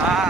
जव्हार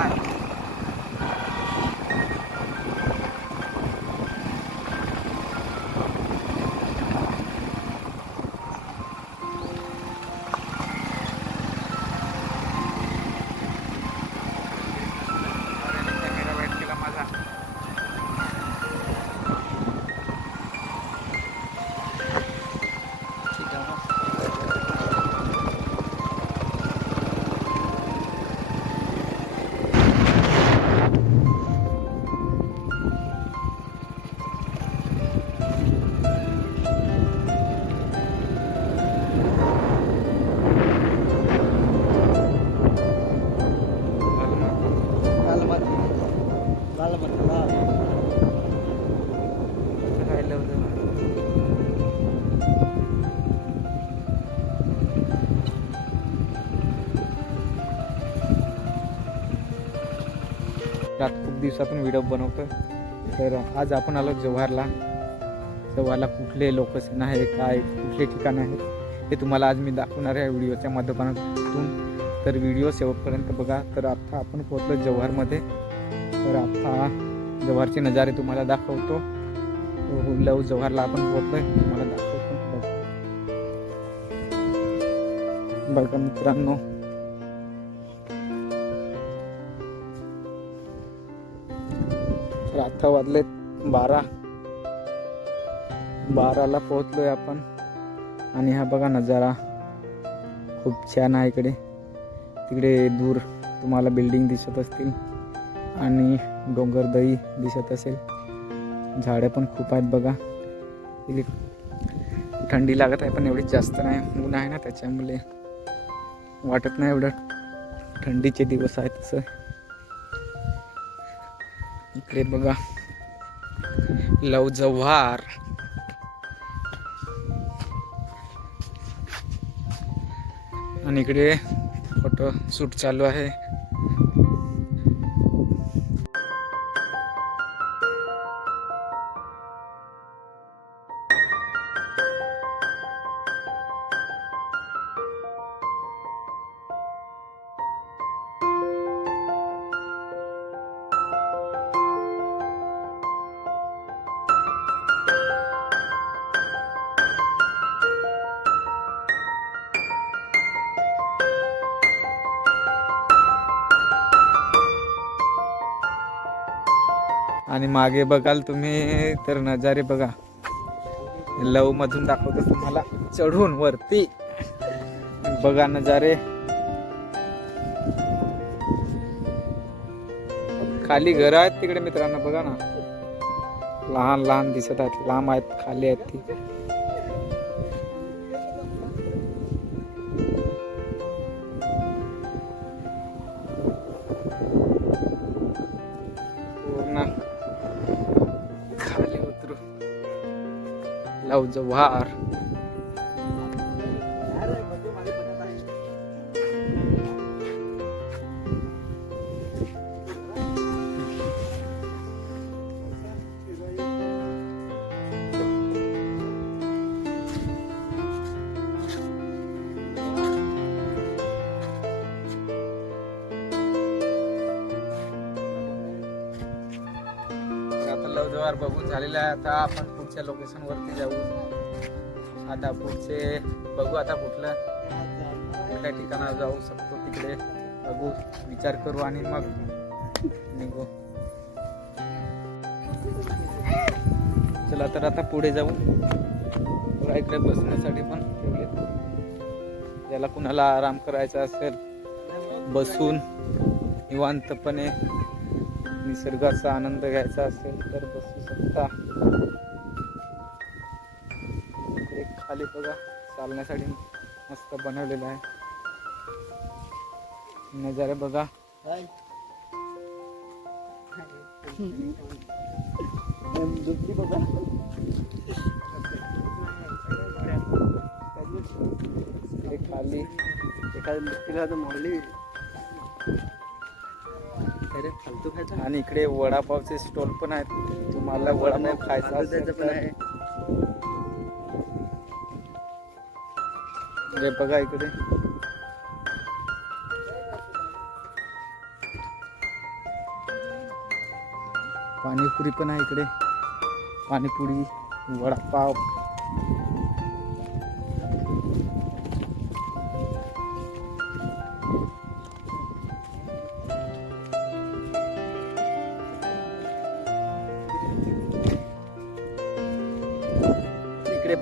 खूप दिवसातून व्हिडिओ बनवतो तर आज आपण आलो जव्हारला. जव्हारला कुठले लोकसेना आहे काय कुठले ठिकाण आहेत हे तुम्हाला आज मी दाखवणार आहे व्हिडिओच्या माध्यमातून. तर व्हिडिओ शेवटपर्यंत बघा. तर आत्ता आपण पोहोचलो जव्हारमध्ये. तर आत्ता जव्हारचे नजारे तुम्हाला दाखवतो. लव जव्हारला आपण पोहोचलोय. तुम्हाला दाखवतो. बघा मित्रांनो. आता वाजलेत बारा. बाराला पोहोचलोय आपण. आणि हा बघा नजारा. खूप छान आहे इकडे. तिकडे दूर तुम्हाला बिल्डिंग दिसत असतील. आणि डोंगरदरी दिसत असेल. झाडं पण खूप आहेत बघा. तिकडे थंडी लागत आहे पण एवढी जास्त नाही. ऊन आहे ना त्याच्यामुळे वाटत नाही एवढं. थंडीचे दिवस आहेत तसं इकडे बघा. लव जव्हार. आणि इकडे फोटो शूट चालू आहे. आणि मागे बघाल तुम्ही तर नजारे बघा. लव मधून दाखवतो तुम्हाला. चढून वरती. बघा नजारे. खाली घर आहेत तिकडे मित्रांनो बघा ना. लहान लहान दिसत आहेत लांब आहेत खाली आहेत ती. लव जव्हार आता बघून झालेला आहे. आता आपण पुढच्या लोकेशन वरती जाऊ. आता पुढचे बघू आता कुठलं. कुठल्या ठिकाणावर जाऊ शकतो तिकडे. बघू विचार करू आणि मग निघू. चला तर आता पुढे जाऊ. इकडे बसण्यासाठी पण. ठेवले ज्याला कुणाला आराम करायचा असेल बसून निवांतपणे निसर्गाचा आनंद घ्यायचा असेल तर बसू शकता. एक खाली बघा चालण्यासाठी मस्त बनवलेलं आहे. नजारे बघा. इकडे खाली. आणि इकडे वडापावचे स्टॉल पण आहेत. तुम्हाला वडापाव खायचा पण आहे. बघा इकडे. पाणीपुरी पण आहे इकडे. पाणीपुरी वडापाव.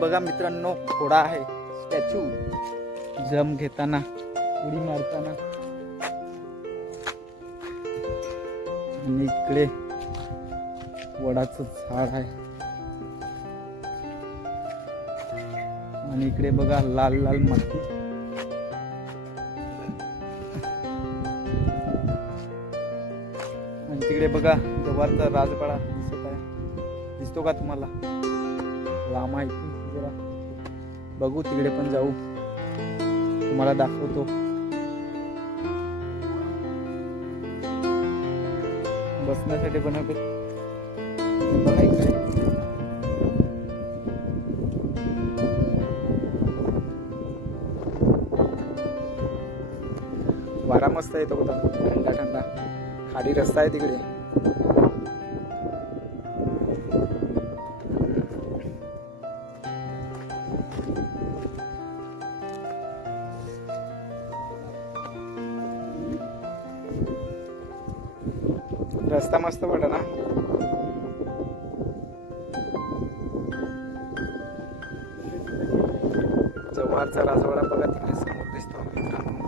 बघा मित्रांनो घोडा आहे. स्टॅच्यू जम घेताना उडी मारताना. आणि इकडे वडाचं झाड आहे. आणि इकडे बघा लाल लाल माती. आणि तिकडे बघा जवारचा राजवाडा दिसत आहे. दिसतो का तुम्हाला? लांब आहे जरा. बघू तिकडे पण जाऊ. तुम्हाला दाखवतो. बसण्यासाठी बनवते बघा इकडे वारा मस्त येतो बघा. थंडा थंडा खाली रस्ता आहे तिकडे. रस्ता मस्त वाटत ना. जव्हारचा राजवाडा बघा तिकडे समोर दिसतो. मित्रांनो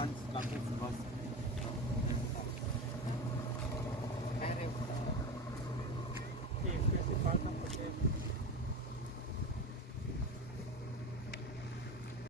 Hans Campus was